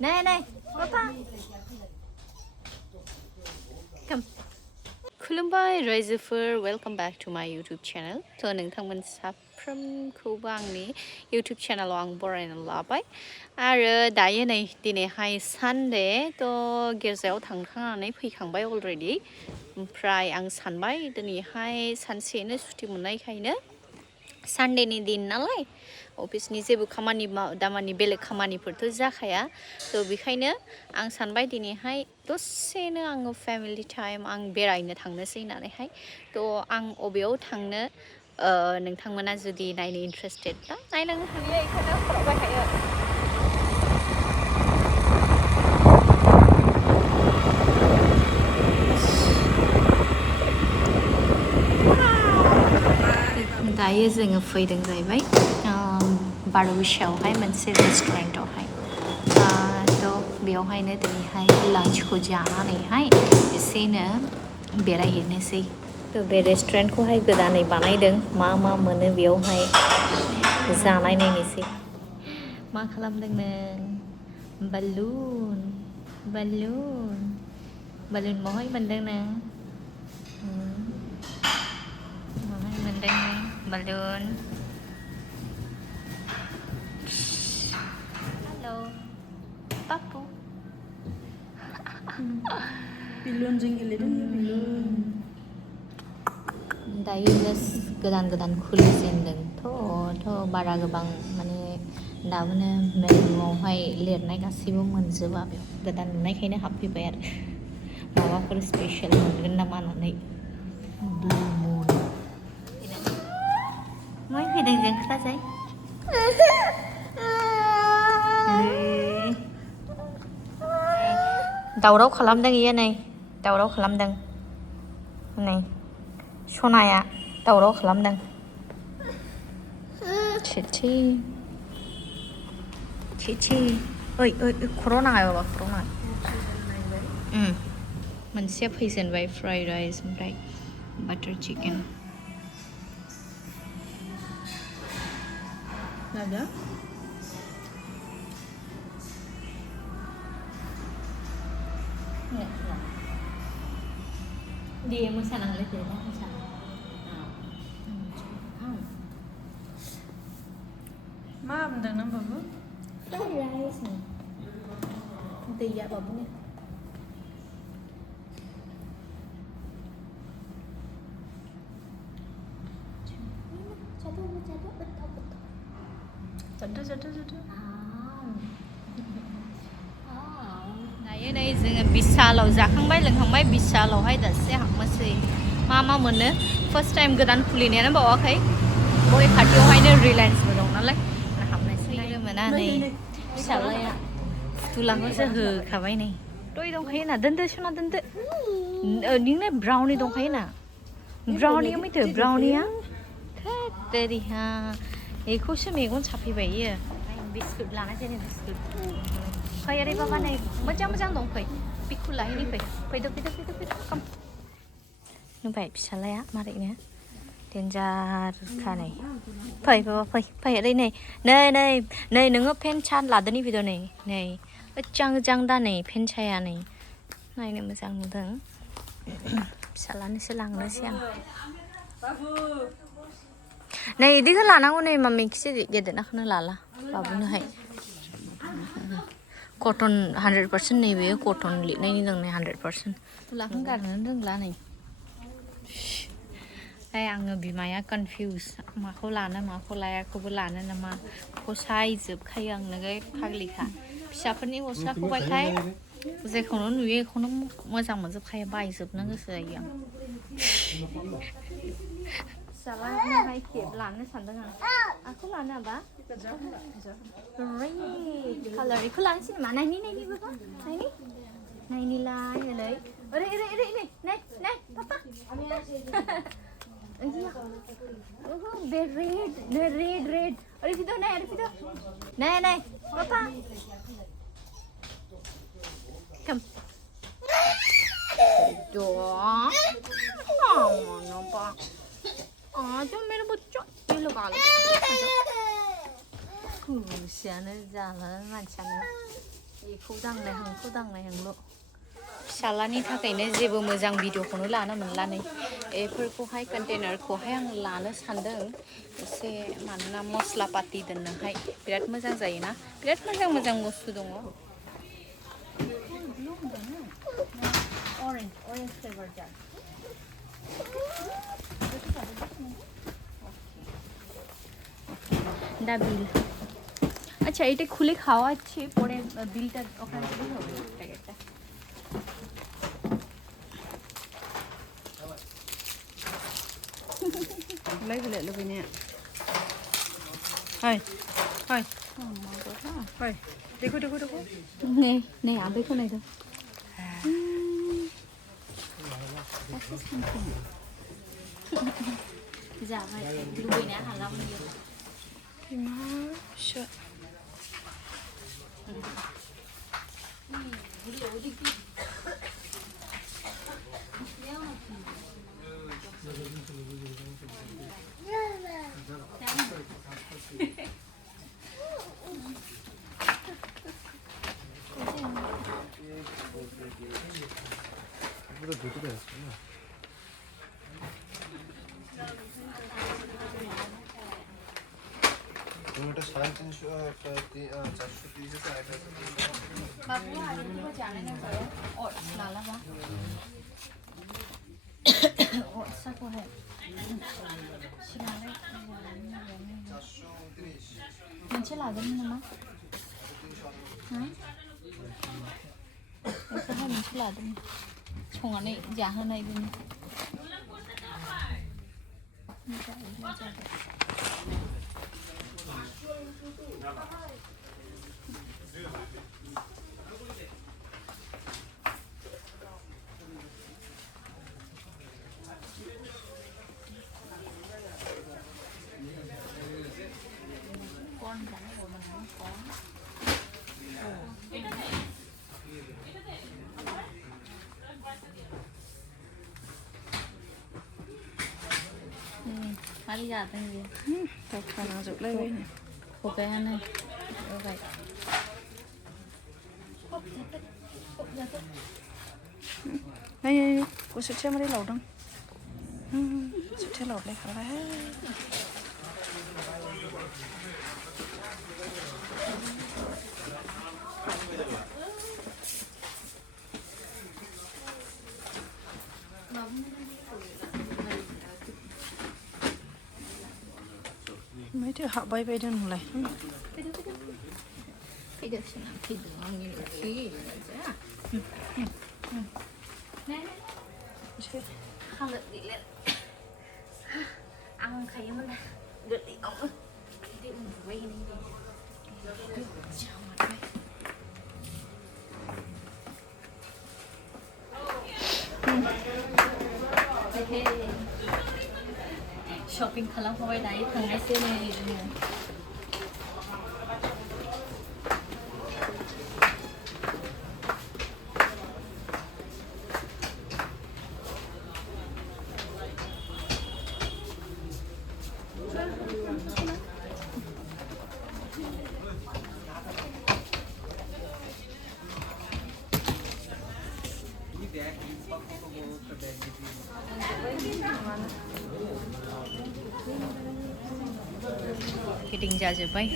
Này, Papa. Come. Khalambai, Riserfer, welcome back to my YouTube channel. So, nongthangmon साफ्रोमखौबो आंनि YouTube channel आव आं बरायना लाबाय आरो दायो नै दिनैहाय सानडे थ' गिर्जायाव थांखांनानै फैखांबाय अलरेडि ओमफ्राय आं सानबाय दिनैहाय सानसेनो सुटि मोननायखायनो सानडेनि दिन नालाय अफिसनि जेबो खामानि दामानि बेलेग खामानिफोरथ' जाखाया थ' बेखायनो आं सानबाय दिनैहाय दसेनो आङो फेमिलि टाइम आं बेरायनो थांनोसै होननानैहाय थ' आं अबेयाव थांनो नोंथांमोना जुदि नायनो इन्ट्रेस्टेड बा नायलांनो हायो बेखौनो फरायबाय थायो दायो जोङो फैदों जाहैबाय बार'बिसायावहाय मोनसे रेस्टुरेन्टआवहाय थ' बेयावहायनो दिनैहाय लान्चखौ जानानैहाय एसेनो बेरायहैनोसै थ' बे रेस्टुरेन्टखौहाय गोदानै बानायदों मा मोनो बेयावहाय जानाय नायनोसै मा खालामदों नों बालुन बहाय मोनदों नों बहाय मोनदों नों balloon. Hello, Papu. Balloon jinggle balloon. दायो जास्ट गोदान खुलिजेनदों थ' बारा गोबां माने दाबोनो मेनुआवहाय लिरनाय गासैबो मोनजोबा बेयाव गोदान नुनायखायनो हाबफैबाय आरो माबाफोर स्पेशल मोनगोन नामा होननानै ब्लु मुन मै फैदों जों खोथासै दावराव खालामदों इयो नै दावराव खालामदों नै सनाया दावराव खालामदों चिथि ओइ खर' नाङा बाबा खर' नाङा मोनसेया फैजेनबाय फ्राइड राइस ओमफ्राय बाटार chicken Ada? Dia mosanang lagi dah mosanang. Ma benda nama apa? Fried rice ni. Nanti ya babu ni. Jatuh. दायो नै जोङो बिशालाव जाखांबाय लोंखांबाय बिशालावहाय दासे हाबनोसै मा मोनो फार्स्ट टाइम गोदान खुलिनायानो बावाखै बय खाथियावहायनो रिलायन्सबो दं नालाय हाबनोसै मोना नै फिसालाया फुथुलाखौसो होखाबाय नै दय दंखायो ना दोनदो सना दोनदो नोंना ब्राउनि दंखायो ना ब्राउनिया मैथो ब्राउनिया थेरिहा बेखौसो मेगन साफैबाय इयो बिस्कुट लानोसै नै बिस्कुट फै ओरै बाबा नै मोजां दं फै पिकखौ लाहैनि फैदो कम नुबाय फिसालाया मारैनो देन्जारखा नै फै बाबा फै ओरै नै नोङो पेन चार्ट लादोनि भिडिअ नै मोजां दा नै पेन साया नै नायनो मोजां नुदों फिसालानोसो लांनोसै आं नै इदिखौ लानांगौ नै मामिखिसो गेदेरनाखौनो लाला बाबुनोहाय कटन 100% नैबे कटन लिरनायनि दं नै 100% लाखां गारनो रोंला नै आङो बिमाया कनफिउज माखौ लानो माखौ लायाखौबो लानो नामा फसायजोबखायो आं नोगोद फाग्लिखा फिसाफोरनि गस्लाखौबाथाय जेखौनो नुयो बेखौनो मोजां मोनजोबखायो बायजोबनो गोसो जायो आं फिसालाहाय केब लानो सानदों आं आखौ लानो आबा कालार बेखौ लानोसै नामा नायनि बाबा नायनिलाय ओरै पापा बे रेड ओरै फिदो नै पापा come जो मेरा बच्चा ये लगा लो खुशानो जाला मानसियानो बेखौ दांनाय हांल' फिसालानि थाखायनो जेबो मोजां भिडिअखौनो लानो मोनला नै बेफोरखौहाय कन्टेनारखौहाय आं लानो सानदों एसे मानोना मस्ला पाति दोननोहाय बिराद मोजां जायोना बिराद मोजां बुस्थु दङ orange flavor jar দা বিল আচ্ছা এটা খুলে খাওয়াচ্ছি পরে বিলটা ওখানে দিলেই হবে প্যাকেটটা lấy cái lệ luôn nè thôi thôi thôi देखो này à biết cái này thôi dạ vậy lùi nè Hà Long nhiều thì má sợ এটা 350 একটা 430 আছে আর বাবু আর একটু জানে না ভাই और लाला बा और साको है सिनारे 429 मोनसे लागोन नामा हा बेखौहाय मोनसे लादों संनानै जाहोनायनि Mari जाते हैं ये tao खाना rực lên bên này हो गया này हो गया này cô sẽ chơi mà đi lẩu đâu sẽ chơi lẩu đây khá là mấy thứ họ bay bay đơn này cái được xem thịt ngon như là khí không được đi lên ăn khay mà được đi ông đi quay đi chào mặt đây shopping khalambai đấy thằng ai xe này Kidding jaja, bye.